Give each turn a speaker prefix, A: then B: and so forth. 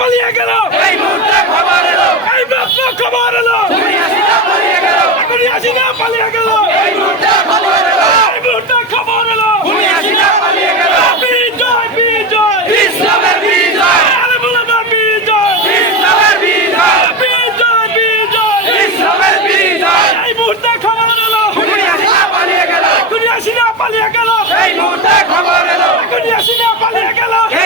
A: পালিয়ে গেল
B: এই মুহূর্তে খবর এলো
A: এই মুহূর্তে খবর এলো
B: তুমি আসিনা পালিয়ে গেল
A: তুমি আসিনা পালিয়ে গেল
B: এই মুহূর্তে খবর এলো
A: এই মুহূর্তে খবর এলো
B: তুমি আসিনা পালিয়ে গেল
A: বিজয় বিজয়
B: ইসলামের বিজয় পালিয়ে গেল এই মুহূর্তে খবর এলো
A: কুনিয়া সিনা পালিয়ে
B: গেল